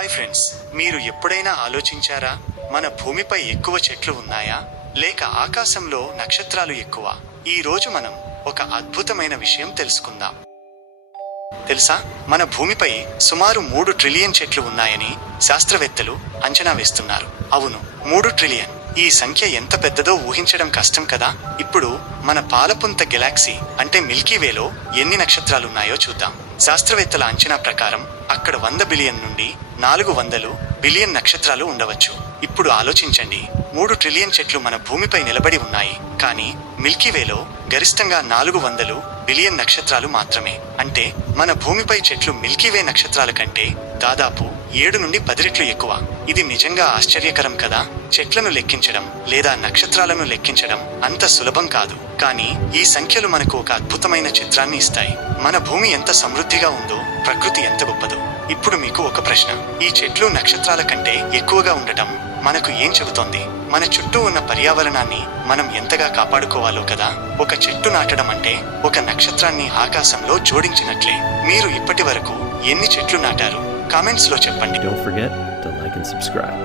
Hi friends, మీరు ఎప్పుడైనా ఆలోచించారా, మన భూమిపై ఎక్కువ చెట్లు ఉన్నాయా లేక ఆకాశంలో నక్షత్రాలు ఎక్కువ? ఈ రోజు మనం ఒక అద్భుతమైన విషయం తెలుసుకుందాం. తెలుసా, మన భూమిపై సుమారు 3 ట్రిలియన్ చెట్లు ఉన్నాయని శాస్త్రవేత్తలు అంచనా వేస్తున్నారు. అవును, 3 ట్రిలియన్. ఈ సంఖ్య ఎంత పెద్దదో ఊహించడం కష్టం కదా. ఇప్పుడు మన పాలపుంత గెలాక్సీ అంటే మిల్కీవేలో ఎన్ని నక్షత్రాలున్నాయో చూద్దాం. శాస్త్రవేత్తల అంచనా ప్రకారం అక్కడ 100 బిలియన్ నుండి 400 బిలియన్ నక్షత్రాలు ఉండవచ్చు. ఇప్పుడు ఆలోచించండి, 3 ట్రిలియన్ చెట్లు మన భూమిపై నిలబడి ఉన్నాయి, కానీ మిల్కీవేలో గరిష్టంగా 400 బిలియన్ నక్షత్రాలు మాత్రమే. అంటే మన భూమిపై చెట్లు మిల్కీవే నక్షత్రాల కంటే దాదాపు 7 నుండి 10 రెట్లు ఎక్కువ. ఇది నిజంగా ఆశ్చర్యకరం కదా. చెట్లను లెక్కించడం లేదా నక్షత్రాలను లెక్కించడం అంత సులభం కాదు, కానీ ఈ సంఖ్యలు మనకు ఒక అద్భుతమైన చిత్రాన్ని ఇస్తాయి. మన భూమి ఎంత సమృద్ధిగా ఉందో, ప్రకృతి ఎంత గొప్పదో. ఇప్పుడు మీకు ఒక ప్రశ్న, ఈ చెట్లు నక్షత్రాల కంటే ఎక్కువగా ఉండటం మనకు ఏం చెబుతోంది? మన చుట్టూ ఉన్న పర్యావరణాన్ని మనం ఎంతగా కాపాడుకోవాలో కదా. ఒక చెట్టు నాటడం అంటే ఒక నక్షత్రాన్ని ఆకాశంలో జోడించినట్లే. మీరు ఇప్పటి వరకు ఎన్ని చెట్లు నాటారు? కామెంట్స్ లో చెప్పండి. Don't forget to like and subscribe.